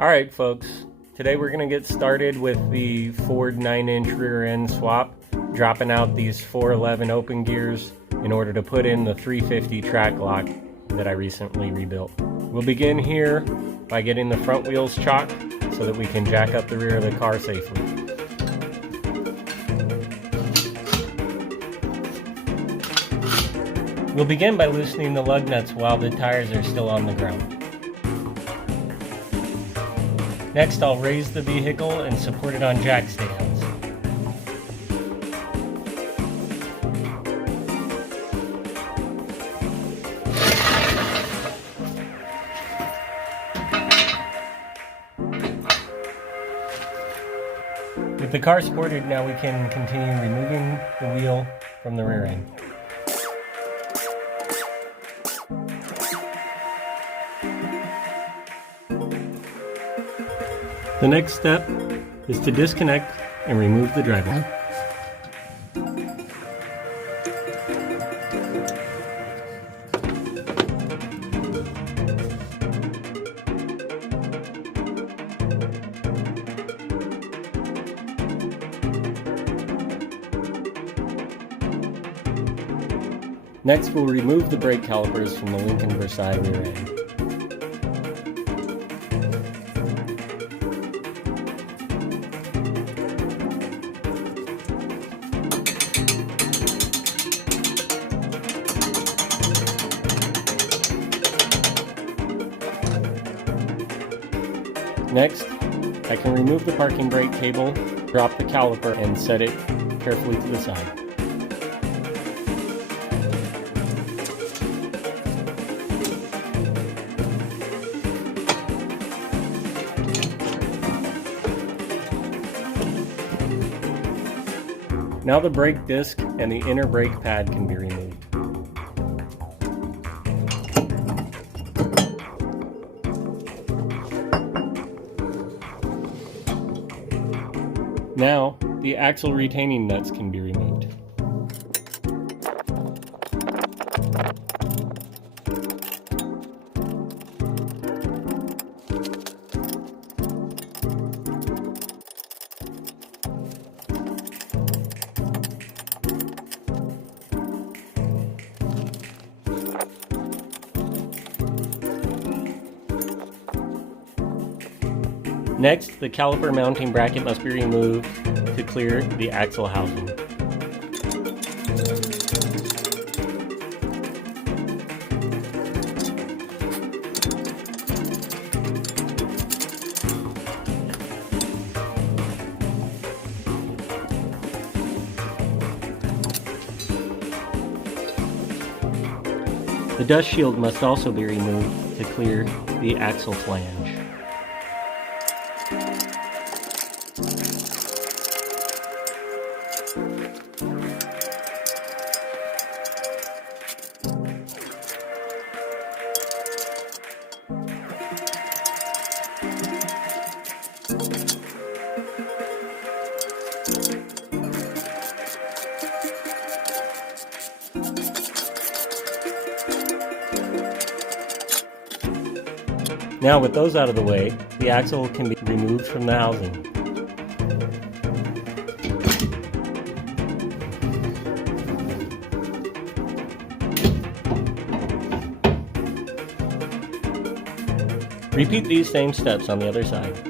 Alright folks, today we're going to get started with the Ford 9-inch rear end swap, dropping out these 411 open gears in order to put in the 350 Track-lok that I recently rebuilt. We'll begin here by getting the front wheels chocked so that we can jack up the rear of the car safely. We'll begin by loosening the lug nuts while the tires are still on the ground. Next, I'll raise the vehicle and support it on jack stands. With the car supported, now we can continue removing the wheel from the rear end. The next step is to disconnect and remove the driveway. Next, we'll remove the brake calipers from the Lincoln Versailles rear end. Next, I can remove the parking brake cable, drop the caliper, and set it carefully to the side. Now the brake disc and the inner brake pad can be removed. Now, the axle retaining nuts can be removed. Next, the caliper mounting bracket must be removed to clear the axle housing. The dust shield must also be removed to clear the axle flange. Now with those out of the way, the axle can be removed from the housing. Repeat these same steps on the other side.